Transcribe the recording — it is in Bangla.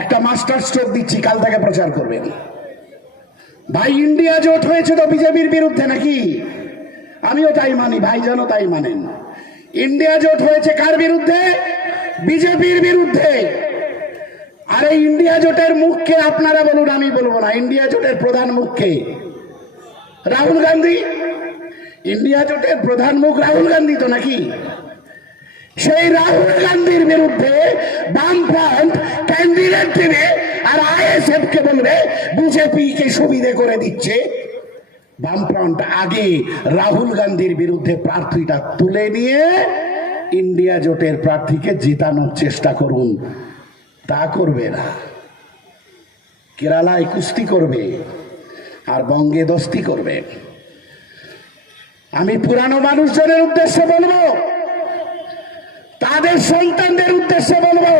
একটা মাস্টার স্ট্রোক দিচ্ছি, কাল থেকে প্রচার করবেন। ভাই ইন্ডিয়া জোট হয়েছে তো বিজেপির বিরুদ্ধে নাকি? আমিও তাই মানি, ভাই যেন তাই মানেন। ইন্ডিয়া জোট হয়েছে কার বিরুদ্ধে? বিজেপির বিরুদ্ধে। আর এই ইন্ডিয়া জোটের মুখকে আপনারা বলুন, আমি বলবো না। ইন্ডিয়া জোটের প্রধান মুখকে রাহুল গান্ধী। ইন্ডিয়া জোটের প্রধান মুখ রাহুল গান্ধী তো নাকি? সেই রাহুল গান্ধীর বিরুদ্ধে বামফ্রন্ট ক্যান্ডিডেট দেবে আর আইএসএফ কে বলবে বিজেপি কে সুবিধে করে দিচ্ছে। বামফ্রন্ট আগে রাহুল গান্ধীর বিরুদ্ধে প্রার্থীটা তুলে নিয়ে ইন্ডিয়া জোটের প্রার্থীকে জেতানোর চেষ্টা করুন। তা করবে না। কেরালায় কুস্তি করবে আর বঙ্গে দস্তি করবে। আমি পুরানো মানুষজনের উদ্দেশ্যে বলবো, তাদের সন্তানদের উদ্দেশ্যে বলবো,